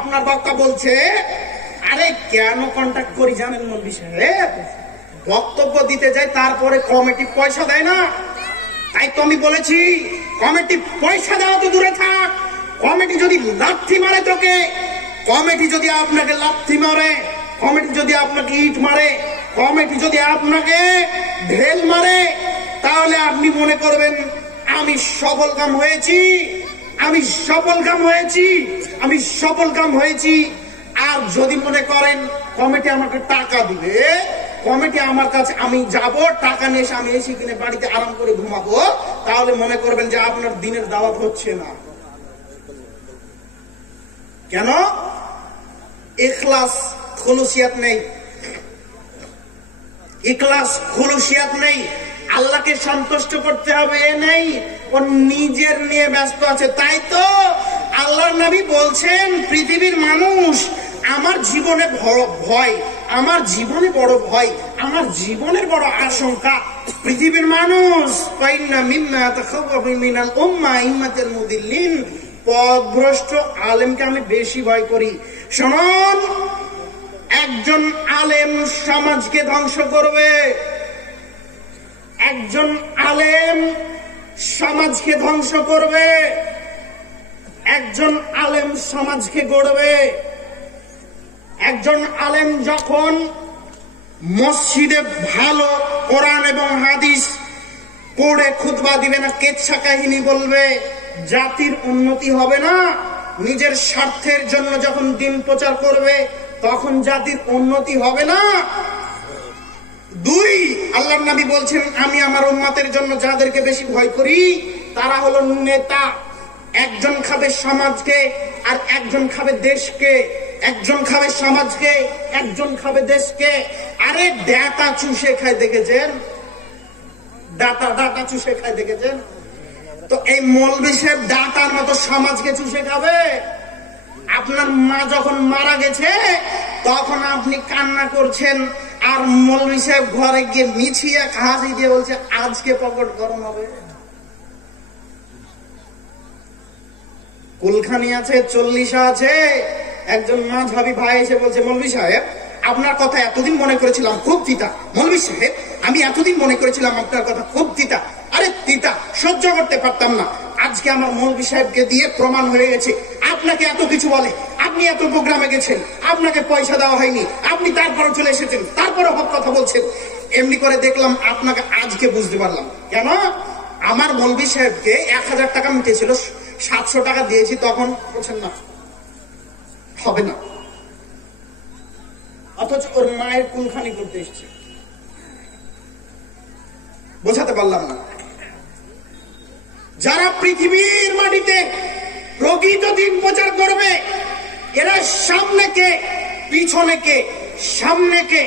আপনার বক্তা বলছে, আরে কেন কন্ট্যাক্ট করি জানেন মৌলভী সাহেব, বক্তব্য দিতে যাই তারপরে কমিটি পয়সা দেয় না। তাই তো আমি বলেছি কমিটি পয়সা দেওয়া তো দূরে থাক, কমিটি যদি লাথি মারে তোকে, কমিটি যদি আপনাকে লাথি মারে, কমিটি যদি আপনাকে ইট মারে, কমিটি যদি আপনাকে ঢেল মারে, তাহলে আপনি মনে করবেন আমি সফলকাম হয়েছি, আমি সফলকাম হয়েছি, আমি সফলকাম হয়েছি। আর যদি মনে করেন কমিটি আমাকে টাকা দিবে, কমিটি আমার কাছে, আমি যাব টাকা নিয়ে এসে আমি এসে কিনে বাড়িতে আরাম করে ঘুমাবো, তাহলে মনে করবেন যে আপনার দিনের দাওয়াত হচ্ছে না। কেন? ইখলাস খুলুসিয়াত নেই, ইখলাস খুলুসিয়াত নেই। আল্লাহকে সন্তুষ্ট করতে হবে এ নেই, ও নিজের নিয়ে ব্যস্ত আছে। তাই তো আল্লাহর নবী বলছেন, পৃথিবীর মানুষ আমার জীবনে ভয়, আমার জীবনে বড় ভয়, আমার জীবনের বড় আশঙ্কা। পৃথিবীর মানুষ পথভ্রষ্ট আলেমকে আমি বেশি ভয় করি। শুনুন, একজন আলেম সমাজকে ধ্বংস করবে, একজন আলেম সমাজকে ধ্বংস করবে, একজন আলেম সমাজকে গড়বে। একজন আলেম যখন মসজিদে ভালো কোরআন এবং হাদিস পড়ে খুতবা দিবে না, কেচ্ছা কাহিনী বলবে, জাতির উন্নতি হবে না। নিজের স্বার্থের জন্য যখন দিন প্রচার করবে, তখন জাতির উন্নতি হবে না। দুই, আল্লাহর নবী বলছেন, আমি আমার উম্মতের জন্য যাদেরকে বেশি ভয় করি তারা হলো নেতা। একজন খাবে সমাজকে আর একজন খাবে দেশকে, একজন খাবে সমাজকে, একজন খাবে দেশকে। আরে ডাটা চুষে খায় দেখেছেন? ডাটা চুষে খায় দেখেছেন? তো এই মৌলভী সাহেব ডাটার মতো সমাজকে চুষে খাবে। আপনার মা যখন মারা গেছে তখন আপনি কান্না করছেন, আর মৌলভী সাহেব ঘরে গিয়ে মিছিয়ে হাসি দিয়ে বলছে আজকে পকেট গরম হবে। কুলখানি আছে, 40 আছে। একজন মাঝহাবি ভাই এসে বলছে, মৌলভী সাহেব আপনার কথা এতদিন মনে করেছিলাম খুব তিতা। মৌলভী সাহেব আমি এতদিন মনে করেছিলাম আপনার কথা খুব তিতা। আরে তিতা সহ্য করতে পারতাম না, আজকে আমার মৌলভী সাহেবকে দিয়ে প্রমাণ হয়ে গেছে। আপনাকে এত কিছু বলে, আপনি এত প্রোগ্রামে গেছেন, আপনাকে পয়সা দেওয়া হয়নি, আপনি তারপরে চলে এসেছেন, তারপরে হক কথা বলছেন। এমনি করে দেখলাম আপনাকে আজকে বুঝতে পারলাম। কেন? আমার মৌলভী সাহেবকে 1000 টাকা মিটেছিল, 700 টাকা দিয়েছি, তখন বলছেন না হবে না, অথচ ওর মায়ের কুলখানি করতে এসছে। বোঝাতে পারলাম না। যারা পৃথিবীর মাটিতে প্রকৃত দিন প্রচার করবে, এরা সামনে কে পিছনে কে, সামনে কে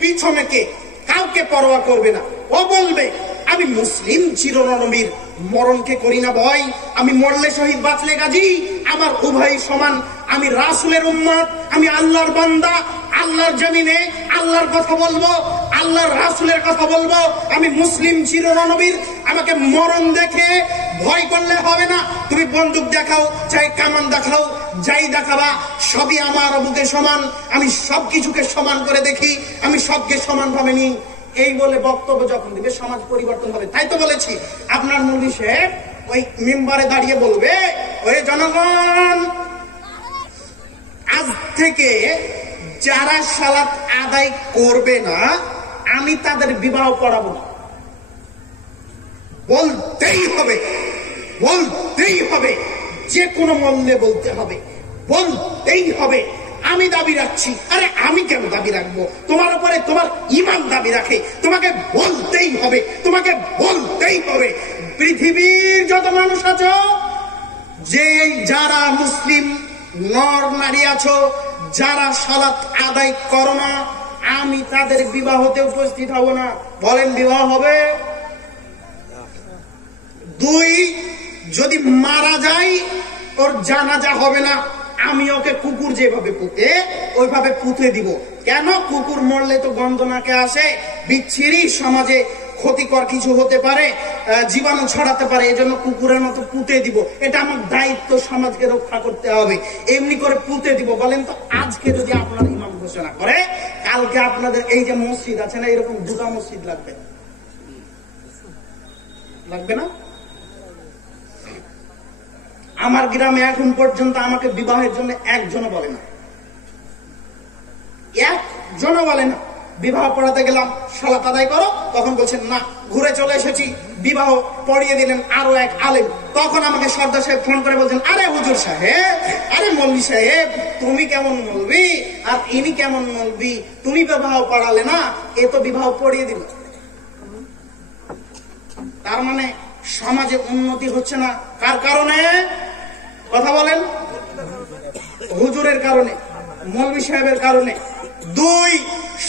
পিছনে কে, কাউকে পরোয়া করবে না। ও বলবে আমি মুসলিম চিরনবীর মরণকে করি না ভয়, আমি মরলে শহীদ বাঁচলে গাজী, আমার উভয় সমান, আমি রাসূলের উম্মত, আমি আল্লাহর বান্দা, আল্লাহর জমিনে আল্লাহর কথা বলবো, আল্লাহর রাসূলের কথা বলবো, আমি মুসলিম চিরনবীর। আমাকে মরণ দেখে ভয় করলে হবে না। তুমি বন্দুক দেখাও, চাই কামান দেখাও, যাই দেখাবা, সবই আমার বুকে সমান। আমি সবকিছুকে সমান করে দেখি, আমি সবকে সমান ভাবে নিই। এই বলে বক্তব্য যখন দিবে সমাজ পরিবর্তন হবে। তাই তো বলেছি আপনার মৌলভী সাহেব ওই মিম্বারে দাঁড়িয়ে বলবে, ওই জনগণ আজ থেকে যারা সালাত আদায় করবে না আমি তাদের বিবাহ পড়াবো না। বলতেই হবে, বলতেই হবে, যে কোনো মূল্যে বলতে হবে, বলতেই হবে। আমি দাবি রাখছি। আরে আমি কেন দাবি রাখবো? তোমার উপরে তোমার ঈমান দাবি রাখে, তোমাকে বলতেই হবে, তোমাকে বলতেই হবে। পৃথিবীর যত মানুষ আছো, যে যারা মুসলিম নর নারী আছো, যারা সালাত আদায় করো না, আমি তাদের বিবাহতে উপস্থিত হব না। বলেন বিবাহ হবে? দুই, যদি মারা যায় ওর জানাজা হবে না, আমি ওকে কুকুর যেভাবে পুঁতে ওইভাবে পুঁতে দিব। কেন? কুকুর মরলে তো গন্ধ নাকে আসে, বিচ্ছিরি, সমাজে ক্ষতিকর কিছু হতে পারে, জীবাণু ছড়াতে পারে, এজন্য কুকুরের মতো পুঁতে দিব। এটা আমার দায়িত্ব, সমাজকে রক্ষা করতে হবে, এমনি করে পুঁতে দিব। বলেন তো আজকে যদি আপনার ইমাম ঘোষণা করে, কালকে আপনাদের এই যে মসজিদ আছে না, এরকম 2টা মসজিদ লাগবে, লাগবে না? আমার গ্রামে এখন পর্যন্ত আমাকে বিবাহের জন্য একজনও বলে না, একজনও বলে না। বিবাহ পড়াতে গেলাম, সালাত আদায় করো, তখন বলছেন না, ঘুরে চলে এসেছি। বিবাহ পড়িয়ে দিলেন আরো এক আলেম, তখন আমাকে সর্দার সাহেব ফোন করে বলছেন, আরে হুজুর সাহেব, আরে মৌলভী সাহেব, তুমি কেমন মৌলভী আর ইনি কেমন মৌলভী, তুমি বিবাহ পড়ালে না, এ তো বিবাহ পড়িয়ে দিল। তার মানে সমাজে উন্নতি হচ্ছে না কার কারণে? কথা বলেন। হুজুরের কারণে, মৌলভী সাহেবের কারণে। 2,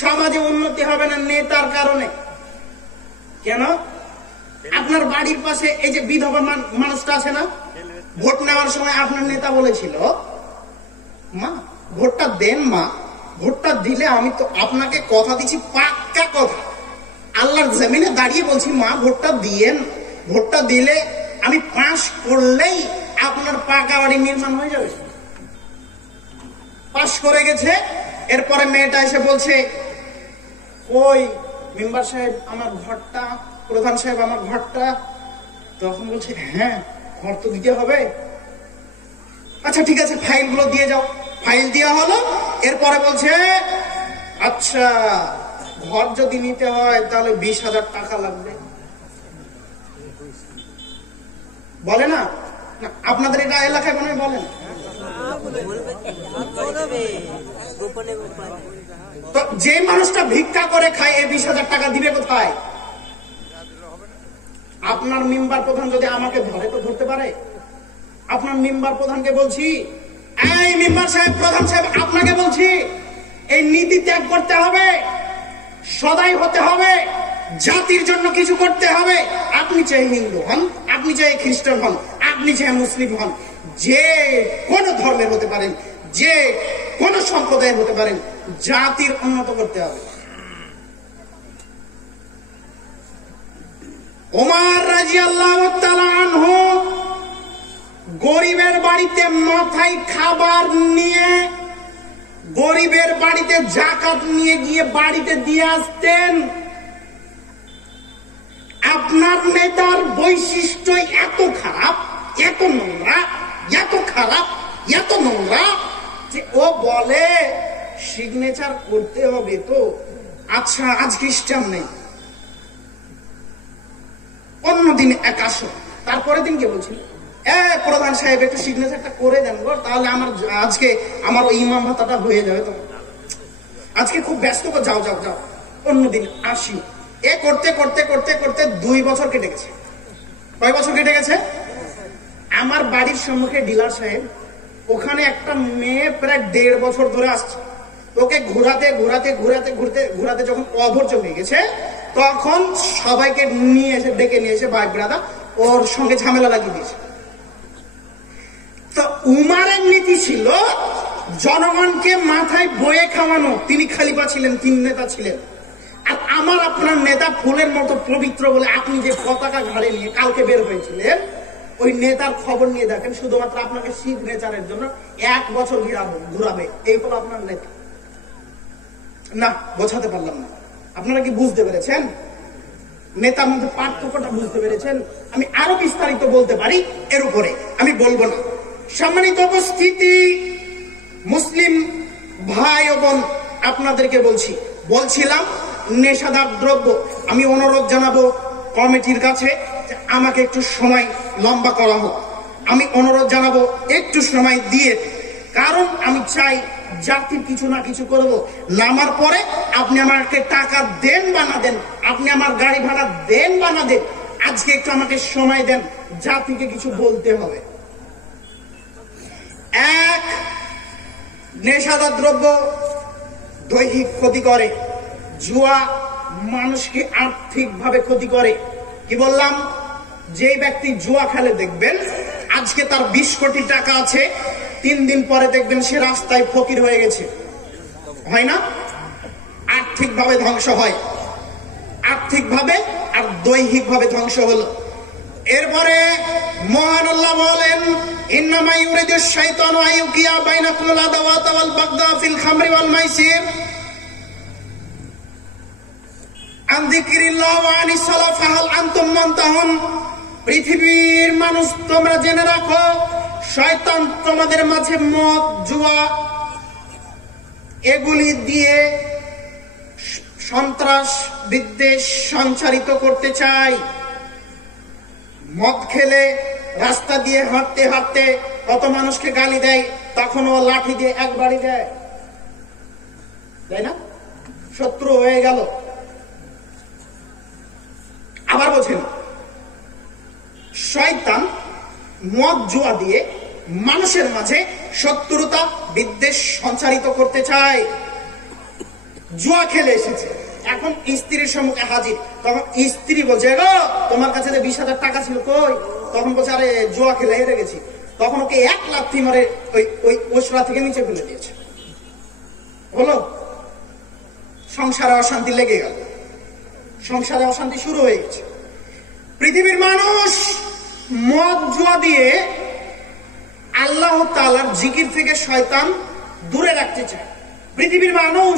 সমাজে উন্নতি হবে না নেতার কারণে। কেন? আপনার বাড়ির পাশে এই যে বিধবা মানুষটা আছে না, ভোট নেওয়ার সময় আপনার নেতা বলেছিল, মা ভোটটা দেন, মা ভোটটা দিলে আমি তো আপনাকে কথা দিচ্ছি, পাক্কা কথা, আল্লাহর জমিনে দাঁড়িয়ে বলছি, মা ভোটটা দিয়েন, ভোটটা দিলে আমি পাস করলেই আপনার পাকা বাড়ি নির্মাণ হয়ে যাবে। পাস করে গেছে, এরপরে মেয়েটা এসে বলছে, ওই মেম্বার সাহেব আমার ঘরটা, প্রধান সাহেব আমার ঘরটা। তখন বলছে, হ্যাঁ ঘর তো দিতে হবে, আচ্ছা ঠিক আছে ফাইল গুলো দিয়ে যাও। ফাইল দেওয়া হলো, এরপরে বলছে, আচ্ছা ঘর যদি নিতে হয় তাহলে 20,000 টাকা লাগবে। বলে না? আপনাদের এটা এলাকায় মনে হয় বলেন। তো যে মানুষটা ভিক্ষা করে খায়, এই 20,000 টাকা দিবে কোথায়? আপনার মেম্বার প্রধান যদি আমাকে ধরে, তো ধরতে পারে? আপনার মেম্বার প্রধানকে বলছি, এই মেম্বার সাহেব, প্রধান সাহেব, আপনাকে বলছি, এই নীতি ত্যাগ করতে হবে, সদাই হতে হবে, জাতির জন্য কিছু করতে হবে। আপনি চাই হিন্দু হন, আপনি চাই খ্রিস্টান হন, আপনি চাই মুসলিম হন, যে কোন ধর্মের হতে পারেন, যে কোন সম্প্রদায়ের হতে পারেন, জাতির উন্নত করতে হবে। ওমর রাদিয়াল্লাহু তাআলা আনহু গরিবের বাড়িতে মাথায় খাবার নিয়ে, গরিবের বাড়িতে যাকাত নিয়ে গিয়ে বাড়িতে দিয়ে আসতেন। আপনার নেতার বৈশিষ্ট্য এত খারাপ, এত নোংরা, এত খারাপ, এত নোংরা যে ও বলে সিগনেচার করতে হবে, তো আচ্ছা আজ খ্রিস্টান নেই, অন্যদিন এক আসো। তারপরের দিন কে বলছিল, প্রধান সাহেব একটু সিগনেচারটা করে দেন গো, তাহলে আমার আজকে আমার ওই ইমাম ভাতাটা হয়ে যাবে, তো আজকে খুব ব্যস্ত, যাও যাও যাও, অন্যদিন আসি। এ করতে করতে করতে করতে 2 বছর কেটে গেছে। কয় বছর কেটে গেছে? আমার বাড়ির সম্মুখে ডিলার সাহেব, ওখানে একটা মেয়ে প্রায় 1.5 বছর ধরে আসছে। ওকে ঘোরাতে ঘোরাতে ঘোরাতে ঘুরতে ঘোরাতে যখন অধৈর্য হয়ে গেছে, তখন সবাইকে নিয়ে এসে ডেকে নিয়ে এসে ভাই ব্রাদার ওর সঙ্গে ঝামেলা লাগিয়ে দিয়েছে। তো উমারের নীতি ছিল জনগণকে মাথায় বয়ে খাওয়ানো। তিনি খলিফা ছিলেন, 3 নেতা ছিলেন। আর আমার আপনার নেতা ফুলের মতো পবিত্র বলে আপনি যে পতাকা ঘাড়ে নিয়ে কালকে বের হয়েছিলেন, ওই নেতার খবর নিয়ে দেখেন, শুধুমাত্র আপনাকে সিগনেচারের জন্য 1 বছর ঘুরাবে, এই হলো আপনার নেতা। না, বোঝাতে পারলাম না। আপনারা কি বুঝতে পেরেছেন? নেতার মধ্যে পার্থক্যটা বুঝতে পেরেছেন? আমি আরো বিস্তারিত বলতে পারি, এর উপরে আমি বলবো না। সম্মানিত উপস্থিতি, মুসলিম ভাই ও বোন, আপনাদেরকে বলছিলাম নেশাদার দ্রব্য। আমি অনুরোধ জানাবো কমিটির কাছে আমাকে একটু সময় লম্বা করা হোক। আমি অনুরোধ জানাবো একটু সময় দিয়ে, কারণ আমি চাই জাতির কিছু না কিছু করব। নামার পরে আপনি আমাকে টাকা দেন বা না দেন, আপনি আমার গাড়ি ভাড়া দেন বা না দেন, আজকে একটু আমাকে সময় দেন, জাতিকে কিছু বলতে হবে। 1, নেশাদার দ্রব্য দৈহিক ক্ষতি করে, জুয়া মানুষকে আর্থিকভাবে ক্ষতি করে। কি বললাম? যে ব্যক্তি জুয়া খেলে দেখবেন আজকে তার 20 কোটি টাকা আছে, 3 দিন পরে দেখবেন সে রাস্তায় ফকির হয়ে গেছে। হয় না? আর্থিকভাবে ধ্বংস হয়, আর্থিকভাবে আর দৈহিকভাবে ধ্বংস হলো। এরপরে মহান আল্লাহ বলেন, ইন্নামা ইউরিদু শাইতানু আইয়ুকিয়া বাইনাকুমুল আদাওয়াতা ওয়াল বাগদা ফিল খামরি ওয়াল মাইসির আন যিকরিল্লাহ ওয়া আনিস সালাহ ফাহাল আনতুম মুনতাহুন। পৃথিবীর মানুষ তোমরা জেনে রাখো, শয়তান তোমাদের মাঝে মদ, জুয়া এগুলি দিয়ে সন্ত্রাস বিদ্বেষ সঞ্চারিত করতে চায়। মদ খেলে রাস্তা দিয়ে হাঁটতে হাঁটতে কত মানুষকে গালি দেয়, তখন ও লাঠি দিয়ে একবারই দেয়, তাই না? শত্রু হয়ে গেল। আবার বলছেন, শয়তান মদ জুয়া দিয়ে মানুষের মাঝে শত্রুতা বিদ্বেষ সঞ্চারিত করতে চায়। জুয়া খেলে এসেছে, এখন স্ত্রীর সম্মুখে হাজির, তখন স্ত্রী বলছে, গো তোমার কাছে যে 20,000 টাকা ছিল কই? তখন বলছে, আরে জুয়া খেলে হেরে গেছি। তখন ওকে 1 লাথি মারে ওই ওসরা থেকে নিচে ফেলে দিয়েছে। হলো, সংসারে অশান্তি লেগে গেল, সংসারে অশান্তি শুরু হয়ে গেছে। পৃথিবীর মানুষ মদ জুয়া দিয়ে আল্লাহ তাআলার জিকির থেকে শয়তান দূরে রাখতে চায়। পৃথিবীর মানুষ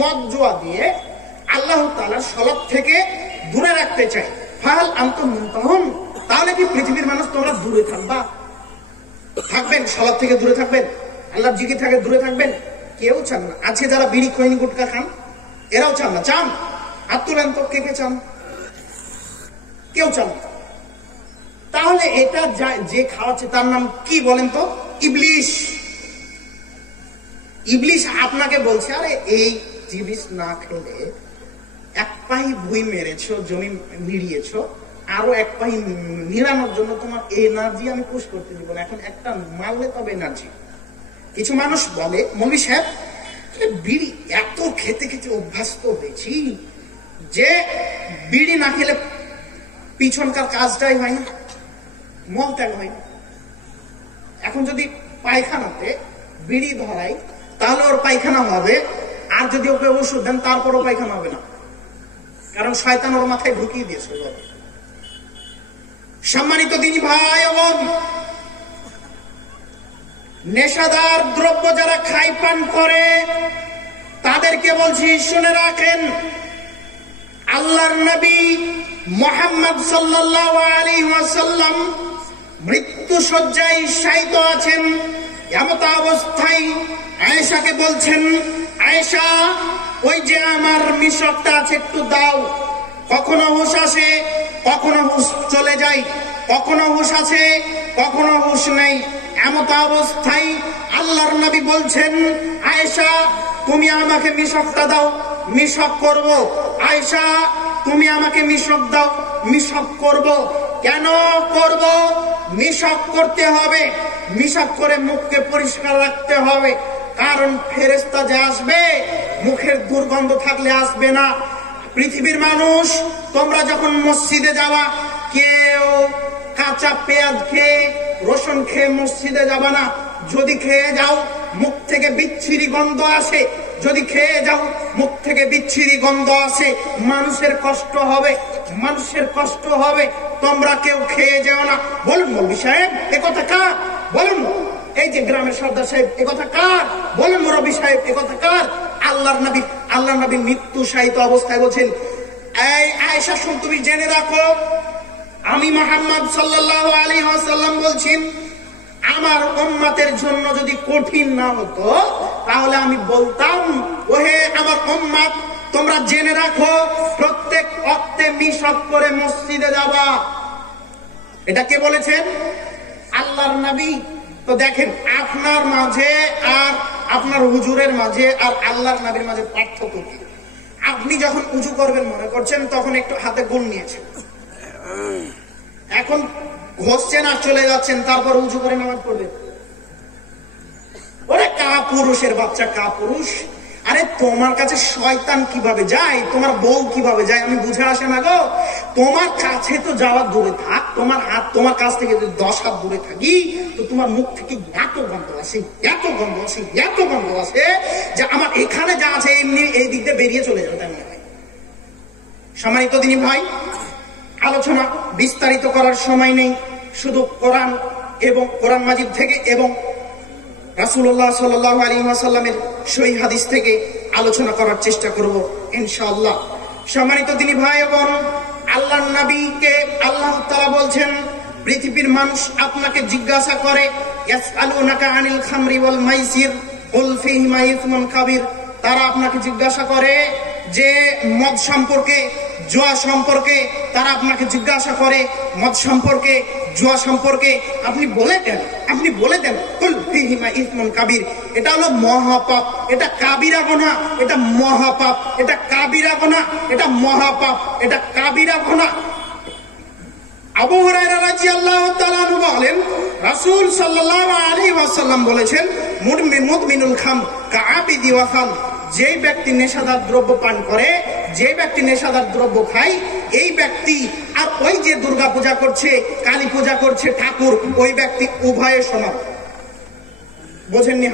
মদ জুয়া দিয়ে আল্লাহ তাআলার সালাত থেকে দূরে রাখতে চায়। ফাহাল আনতুম মুনতাহুন। তাহলে কি পৃথিবীর মানুষ তোমরা দূরে থাকবা? থাকবেন, সালাত থেকে দূরে থাকবেন, আল্লাহর জিকির থেকে দূরে থাকবেন? কেউ চান না। আজকে যারা বিড়ি খৈনি গুটকা খান, এরাও চান না। চান? হাত তুলেন তো, কে কে চান? কেউ চান না। তাহলে এটা যে খাওয়াচ্ছে তার নাম কি বলেন তো? ইবলিশ। ইবলিশ আপনাকে বলছে, আরে এই জিনিস না খেলে 1 পাই ভুই মেরেছো, জমি নিড়িয়েছো, আরো 1 পাই নিড়ানোর জন্য তোমার এনার্জি আমি পুশ করতে দিব না, এখন একটা মারলে তবে এনার্জি। কিছু মানুষ বলে, মৌলভী সাহেব বিড়ি এত খেতে খেতে অভ্যস্ত হয়েছি যে বিড়ি না খেলে পিছনকার কাজটাই হয় না, মল ত্যাগ হয় না। এখন যদি পায়খানাতে বিড়ি ধরাই তাহলে ওর পায়খানা হবে, আর যদি ওকে ওষুধ দেন তারপরও পায়খানা হবে না, কারণ শয়তান ওর মাথায় ঢুকিয়ে দিয়েছে। সম্মানিত দিনী ভাই ও বোন, নেশাদার দ্রব্য যারা খায় পান করে তাদেরকে বলছি, শুনে রাখেন, আল্লাহর নবী মুহাম্মদ সাল্লাল্লাহু আলাইহি ওয়াসাল্লাম মৃত্যু শয্যায় শায়িত আছেন। এমত অবস্থায় আয়েশাকে বলছেন, আয়েশা ওই যে আমার মিশকটা আছে একটু দাও। কখনো হুঁশ আসে, কখনো হুঁশ চলে যায়, কখনো হুঁশ আছে, কখনো হুঁশ নেই। এমত অবস্থায় আল্লাহর নবী বলছেন, আয়েশা তুমি আমাকে মিশকটা দাও, মিশক করব। আয়েশা তুমি আমাকে মিশক দাও, মিশক করব। কেন করব? মিশক করতে হবে, মিশক করে মুখকে পরিষ্কার রাখতে হবে, কারণ ফেরেশতা যে আসবে মুখের দুর্গন্ধ থাকলে আসবে না। পৃথিবীর মানুষ তোমরা যখন মসজিদে যাবা, কেউ কাঁচা পেঁয়াজ খেয়ে রসুন খেয়ে মসজিদে যাবা না। যদি খেয়ে যাও মুখ থেকে বিচ্ছিরি গন্ধ আসে, যদি খেয়ে যাও মুখ থেকে বিচ্ছিরি গন্ধ আসে, মানুষের কষ্ট হবে, মানুষের কষ্ট হবে। তোমরা কেউ খেয়ে যাও না। বলুন মৌলভী সাহেব এ কথা কার? বলুন এই যে গ্রামের সর্দার সাহেব এ কথা কার? বলুন মুরব্বী সাহেব এ কথা কার? আল্লাহর নবী মৃত্যু শায়িত অবস্থায় বলছেন, এই আয়েশা শুন, তুমি জেনে রাখো, আমি মুহাম্মদ সাল্লাল্লাহু আলাইহি ওয়াসাল্লাম বলছেন, আমার উম্মতের জন্য যদি কঠিন না হতো তাহলে আমি বলতাম, ওহে আমার উম্মত তোমরা জেনে রাখো, প্রত্যেক ওয়াক্তে মিশক করে মসজিদে যাবা। এটা কে বলেছেন? আল্লাহর নবী। তো দেখেন, আপনার মাঝে আর আপনার হুজুরের মাঝে আর আল্লাহর নবীর মাঝে পার্থক্য কি? আপনি যখন উজু করবেন মনে করছেন, তখন একটু হাতে গুণ নিয়েছেন, এখন ঘষছেন আর চলে যাচ্ছেন, তারপর উজু করে নামাজ পড়বেন। ওরে কাপুরুষের বাচ্চা, কাপুরুষ! আরে তোমার কাছে শয়তান কিভাবে যায়, তোমার বউ কিভাবে যায়, আমি বুঝে আসে না গো। তোমার কাছে তো যাওয়ার দূরে থাক, তোমার হাত তোমার কাছ থেকে যদি 10 হাত দূরে থাকি, তো তোমার মুখ থেকে এত গন্ধ আসে, এত গন্ধ আসে, এত গন্ধ আসে যে আমার এখানে যা আছে এমনি এই দিক দিয়ে বেরিয়ে চলে যাবে। সম্মানিত দিনী ভাই, আলোচনা বিস্তারিত করার সময় নেই, শুধু কোরআন এবং কোরআন মাজিদ থেকে এবং রাসূলুল্লাহ সাল্লাল্লাহু আলাইহি ওয়াসাল্লামের সহিহ হাদিস থেকে আলোচনা করার চেষ্টা করব ইনশাআল্লাহ। সম্মানিত দিনী ভাই বোন, আল্লাহর নবীকে আল্লাহ তাআলা বলছেন, পৃথিবীর মানুষ আপনাকে জিজ্ঞাসা করে, ইয়াসআলুনাকা আনিল খামরি ওয়াল মাইসির কুল ফীহিমা ইসমুন কাবীর, তারা আপনাকে জিজ্ঞাসা করে যে মদ সম্পর্কে, জুয়া সম্পর্কে, তারা আপনাকে জিজ্ঞাসা করে মদ সম্পর্কে, জুয়া সম্পর্কে। আপনি বলে দেন কুল ফীহিমা ইসমুন কাবীর, এটা হলো মহাপাপ, এটা কাবিরা গুনাহ, এটা মহাপাপ, এটা কাবিরা গুনাহ, এটা মহাপাপ, এটা কাবিরা গুনাহ। আবু হুরায়রা রাদিয়াল্লাহু তাআলা আনহু বলেন, রাসূল সাল্লাল্লাহু আলাইহি ওয়াসাল্লাম বলেছেন, মুদমিনুল খামর কাআবিদি ওয়াসাল, যে ব্যক্তি নেশাদার দ্রব্য পান করে, যে ব্যক্তি নেশাদার দ্রব্য খায়, এই ব্যক্তি আর ওই যে দুর্গা পূজা করছে, কালী পূজা করছে ঠাকুর, ওই ব্যক্তি উভয়ে সমান। বোঝেননি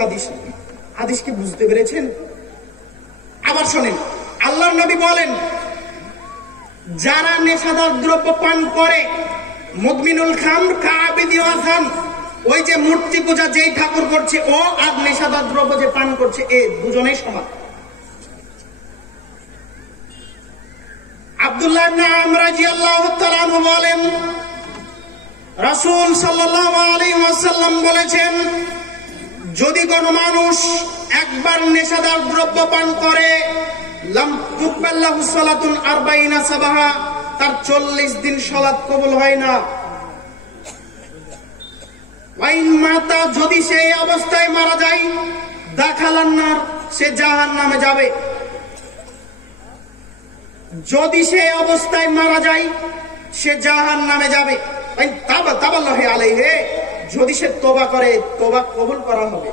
হাদিস কি বুঝতে পেরেছেন? আবার শোনেন, আল্লাহর নবী বলেন, যারা নেশাদার দ্রব্য পান করে, মুদমিনুল খামর কাআবিদি ওয়াসাল, ওই যে মূর্তি পূজা যেই ঠাকুর করছে ও আর নেশাদার দ্রব্য যে পান করছে, এ দুজনেই সমান। আব্দুল্লাহ ইবনে আমর রাদিয়াল্লাহু তাআলা আনহু বলেন, রাসূল সাল্লাল্লাহু আলাইহি ওয়াসাল্লাম বলেছেন, যদি কোনো মানুষ একবার নেশাদার দ্রব্য পান করে, লাম তুকবাল লাহু সালাতুন 40 সাবাহা, তার 40 দিন সালাত কবুল হয় না। ওয়াইন মাতা, যদি সেই অবস্থায় মারা যায়, দাখালান নার, সে জাহান্নামে যাবে। যদি সে অবস্থায় মারা যায়, সে জাহান্নামে যাবে। তাবাল্লাহি আলাইহি, যদি সে তওবা করে, তওবা কবুল করা হবে।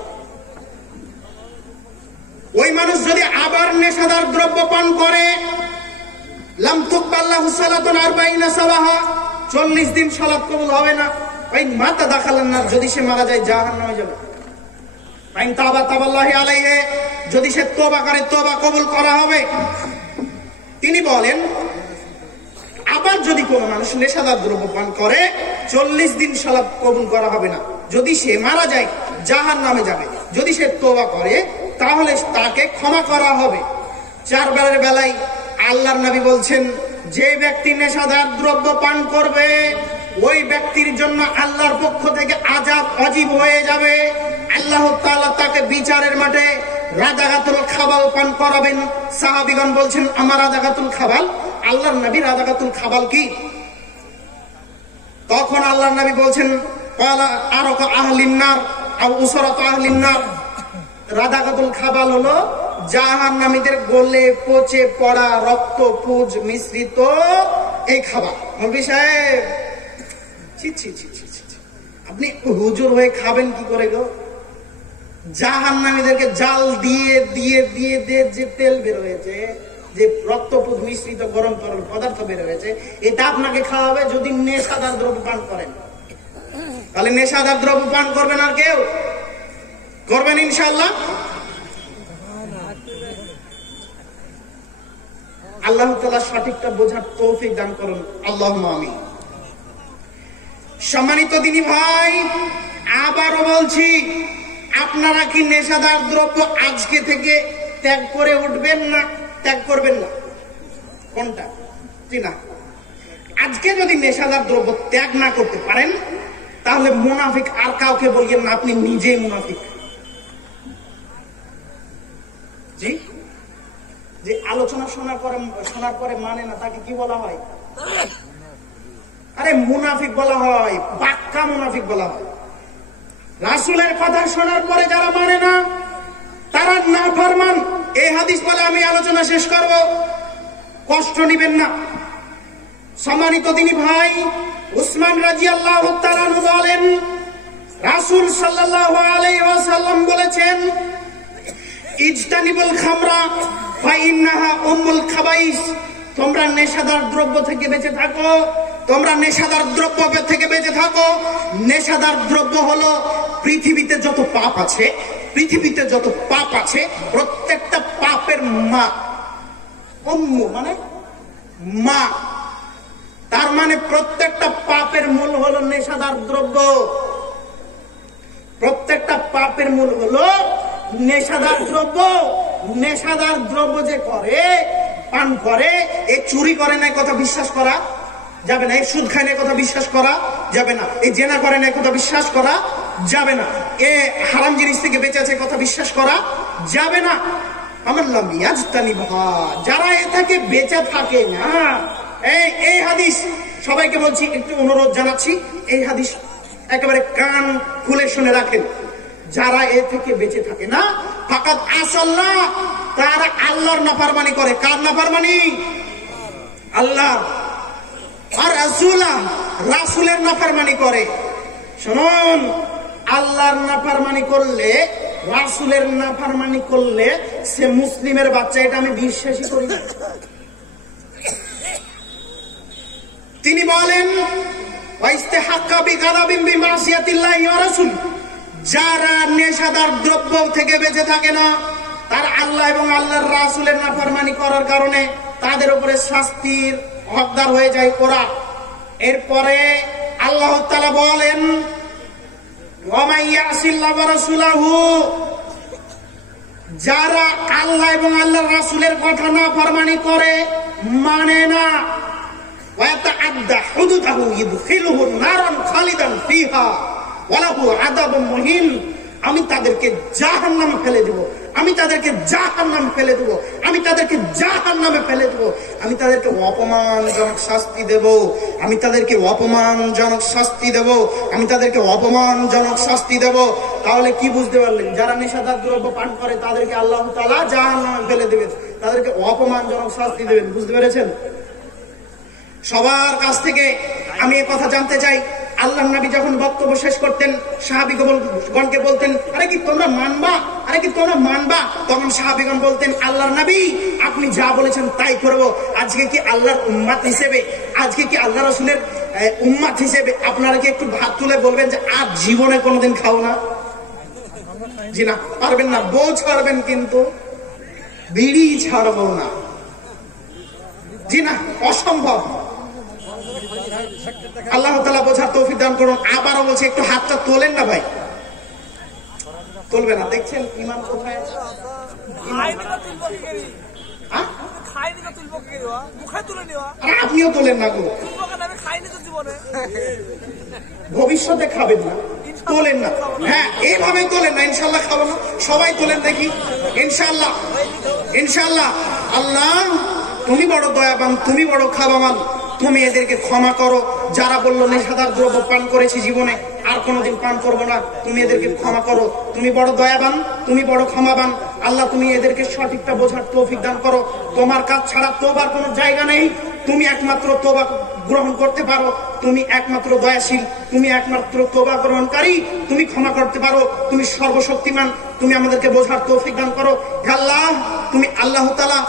ওই মানুষ যদি আবার নেশাদার দ্রব্য পান করে, লাম তুকবাল লাহু সালাতুন 40 সাবাহা, 40 দিন সালাত কবুল হবে না। ওয়াইন মাতা দাখালান নার, যদি সে মারা যায় জাহান্নামে যাবে। ওয়াইন তাবাল্লাহি আলাইহি, যদি সে তওবা করে, তওবা কবুল করা হবে। তিনি বলেন, আবার যদি কোনো মানুষ নেশাদার দ্রব্য পান করে, 40 দিন সালাত কবুল করা হবে না। যদি সে মারা যায়, জাহান্নামে যাবে। যদি সে তওবা করে, তাহলে তাকে ক্ষমা করা হবে। 4 বারের বেলায় আল্লাহর নবী বলছেন, যে ব্যক্তি নেশাদার দ্রব্য পান করবে, ওই ব্যক্তির জন্য আল্লাহর পক্ষ থেকে আযাব ওয়াজিব হয়ে যাবে। আল্লাহ তাআলা তাকে বিচারের মাঠে রাদাগাতুল খাবাল পান করাবেন। সাহাবীগণ বলছেন, আমার রাদাগাতুল খাবাল, আল্লাহর নবী রাদাগাতুল খাবাল কি? তখন আল্লাহর নবী বলছেন, ক্বালা আরাকা আহলিন নার আও উসরাতু আহলিন নার, রাদাগাতুল খাবাল হলো জাহান্নামীদের গলে পচে পড়া রক্ত পুজ মিশ্রিত এই খাবার। মৌলভী সাহেব, আপনি হুজুর হয়ে খাবেন কি করে গো? জাহান্নামীদেরকে জাল দিয়ে দিয়ে দিয়ে দিয়ে যে তেল বের হয়েছে, যে রক্তপুঞ্জ মিশ্রিত গরম তরল পদার্থ বের হয়েছে, এটা আপনাকে খাওয়াবে যদি নেশাদার দ্রব্য পান করেন। তাহলে নেশাদার দ্রব্য পান করবেন আর কেউ? করবেন ইনশাআল্লাহ। আল্লাহ তাআলা সঠিকটা বোঝার তৌফিক দান করুন, আল্লাহুম্মা আমিন। সম্মানিত দিনী ভাই, আবারও বলছি, আপনারা কি নেশাদার দ্রব্য আজকে থেকে ত্যাগ করে উঠবেন না ত্যাগ করবেন না? কোনটা? না, আজকে যদি নেশাদার দ্রব্য ত্যাগ না করতে পারেন, তাহলে মুনাফিক আর কাউকে বলবেন না, আপনি নিজেই মুনাফিক। জি, যে আলোচনা শোনার পরে মানে না, তাকে কি বলা হয়? আরে মুনাফিক বলা হয়, পাক্কা মুনাফিক বলা হয়। রাসূলের কথা শোনার পরে যারা মানে না, তারা নাফরমান। এই হাদিস বলে আমি আলোচনা শেষ করব, কষ্ট নিবেন না। সম্মানিত দিনী ভাই, উসমান রাদিয়াল্লাহু তাআলা আনহু বলেন, রাসূল সাল্লাল্লাহু আলাইহি ওয়াসাল্লাম বলেছেন, ইজতানিবুল খামরা ফা ইন্নাহা উম্মুল খাবাইস, তোমরা নেশাদার দ্রব্য থেকে বেঁচে থাকো, তোমরা নেশাদার দ্রব্য থেকে বেঁচে থাকো। নেশাদার দ্রব্য হলো পৃথিবীতে যত পাপ আছে, পৃথিবীতে যত পাপ আছে, প্রত্যেকটা পাপের মা। উম্মু মানে মা, তার মানে প্রত্যেকটা পাপের মূল হলো নেশাদার দ্রব্য। প্রত্যেকটা পাপের মূল হলো নেশাদার দ্রব্য। নেশাদার দ্রব্য যে করে, পান করে, এ চুরি করে না কথা বিশ্বাস করা যাবে না, এই সুদ খায় না কথা বিশ্বাস করা যাবে না, এই জেনা করে না কথা বিশ্বাস করা যাবে না, এ হারাম জিনিস থেকে বেঁচে আছে কথা বিশ্বাস করা যাবে না। আমার লামি আজতানি ভা, যারা এ থেকে বেঁচে থাকে না, এই হাদিস সবাইকে বলছি, একটু অনুরোধ জানাচ্ছি, এই হাদিস একেবারে কান খুলে শুনে রাখেন। যারা এ থেকে বেঁচে থাকে না, ফাকাদ আসাল্লাহ, তারা আল্লাহর নাফরমানি করে। কার নাফরমানি? আল্লাহ আর রাসূলা, রাসূলের নাফরমানি করে। শুনুন, আল্লাহর নাফরমানি করলে, রাসূলের নাফরমানি করলে সে মুসলিমের বাচ্চা, এটা আমি বিশ্বাসই করি না। তিনি বলেন ওয়াইস্তাহাক্কা বিগাদাবিন বিমাসিয়াতিল্লাহি ওয়া রাসূল, যারা নেশাদার দ্রব্য থেকে বেঁচে থাকে না, তার আল্লাহ এবং আল্লাহর রাসূলের নাফরমানি করার কারণে তাদের উপরে শাস্তির হকদার হয়ে যায় ওরা। এরপরে আল্লাহ তাআলা বলেন ওয়া মাইয়াসিল্লাহু ওয়া রাসূলাহু, যারা আল্লাহ এবং আল্লাহর রাসূলের কথা নাফরমানি করে, মানে না, ওয়া তাআদ্দা হুদুদাহু ইদখিলুহু নারান খালিদান ফিহা ওয়া লাহু আযাবুম মুহিন, আমি তাদেরকে জাহান্নামে ফেলে দেব, আমি তাদেরকে জাহান্নামে ফেলে দেব, আমি তাদেরকে জাহান্নামে ফেলে দেব, আমি তাদেরকে অপমানজনক শাস্তি দেব, আমি তাদেরকে অপমানজনক শাস্তি দেব, আমি তাদেরকে অপমানজনক শাস্তি দেব। তাহলে কি বুঝতে পারলেন? যারা নেশাদার দ্রব্য পান করে তাদেরকে আল্লাহ তাআলা জাহান্নামে ফেলে দেবেন, তাদেরকে অপমানজনক শাস্তি দেবেন। বুঝতে পেরেছেন? সবার কাছ থেকে আমি এই কথা জানতে চাই, আল্লাহর নবী যখন বক্তব্য শেষ করতেন, সাহাবীগণকে বলতেন, আরে কি তোমরা মানবা, আরে কি তোমরা মানবা? তখন সাহাবীগণ বলতেন, আল্লাহর নবী আপনি যা বলেছেন তাই করব। আজকে কি আল্লাহর উম্মত হিসেবে, আজকে কি আল্লাহ রাসূলের উম্মত হিসেবে আপনারা কি একটু ভাত তুলে বলবেন যে আজ জীবনে কোনোদিন খাও না? জি না, পারবেন না। বউ ছাড়বেন কিন্তু বিড়ি ছাড়বো না, জি না, অসম্ভব। আল্লাহ তাআলা বোঝার তৌফিক দান করুন। আবারও বলছি, একটু হাতটা তোলেন না ভাই, তুলবে না। দেখছেন ইমাম কোথায়? আপনিও তোলেন না গো, ভবিষ্যতে খাবেন না, তোলেন না। হ্যাঁ, এইভাবে তোলেন না, ইনশাল্লাহ খাবো না। সবাই তোলেন দেখি, ইনশাল্লাহ, ইনশাল্লাহ। আল্লাহ তুমি বড় দয়াবান, তুমি বড় ক্ষমাবান, তুমি এদেরকে ক্ষমা করো। যারা বললো নেশাদার দ্রব্য পান করেছি জীবনে, আর কোনোদিন পান করবো না, তুমি এদেরকে ক্ষমা করো। তুমি বড় দয়াবান, তুমি বড় ক্ষমাবান। আল্লাহ তুমি এদেরকে সঠিকটা বোঝার তৌফিক দান করো। তোমার কাছ ছাড়া তোবার কোনো জায়গা নেই, তুমি একমাত্র তোবা গ্রহণ করতে পারো, তুমি একমাত্র দয়াশীল, তুমি একমাত্র তোবা গ্রহণকারী, তুমি ক্ষমা করতে পারো, তুমি সর্বশক্তিমান, তুমি আমাদেরকে বোঝার তৌফিক দান করো। আল্লাহ তুমি আল্লাহ তাআলা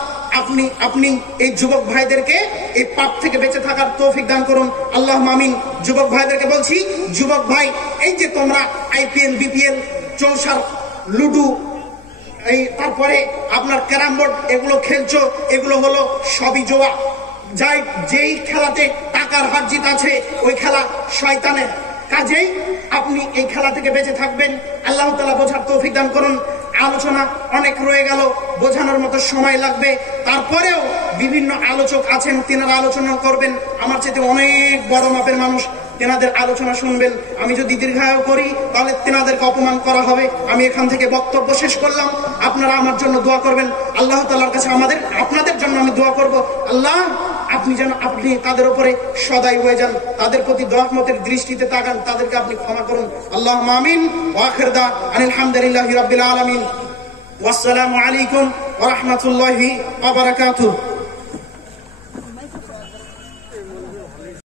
আপনি এই যুবক ভাইদেরকে এই পাপ থেকে বেঁচে থাকার তৌফিক দান করুন। আল্লাহুম্মা আমিন। যুবক ভাইদেরকে বলছি, যুবক ভাই, এই যে তোমরা আইপিএল, বিপিএল, চৌসার, লুডু, এই তারপরে আপনার ক্যারাম বোর্ড, এগুলো খেলছো, এগুলো হলো সবই জোয়া। যেই খেলাতে টাকার হার জিত আছে, ওই খেলা শয়তানের। কাজেই আপনি এই খেলা থেকে বেঁচে থাকবেন। আল্লাহ তাআলা বোঝার তৌফিক দান করুন। আলোচনা অনেক রয়ে গেল, বোঝানোর মতো সময় লাগবে। তারপরেও বিভিন্ন আলোচক আছেন, তেনারা আলোচনা করবেন। আমার চেয়ে অনেক বড় মাপের মানুষ, তেনাদের আলোচনা শুনবেন। আমি যদি দীর্ঘায়ু করি তাহলে তেনাদেরকে অপমান করা হবে। আমি এখান থেকে বক্তব্য শেষ করলাম। আপনারা আমার জন্য দোয়া করবেন। আল্লাহ তাআলার কাছে আপনাদের জন্য আমি দোয়া করব, আল্লাহ আপনি তাদের উপরে সদয় হয়ে যান, তাদের প্রতি রহমতের দৃষ্টিতে তাকান, তাদেরকে আপনি ক্ষমা করুন। আল্লাহুম্মা আমিন। ওয়া আখির দাওয়ানা আলহামদুলিল্লাহি রাব্বিল আলামিন। ওয়াসসালামু আলাইকুম ওয়া রাহমাতুল্লাহি ওয়া বারাকাতুহু।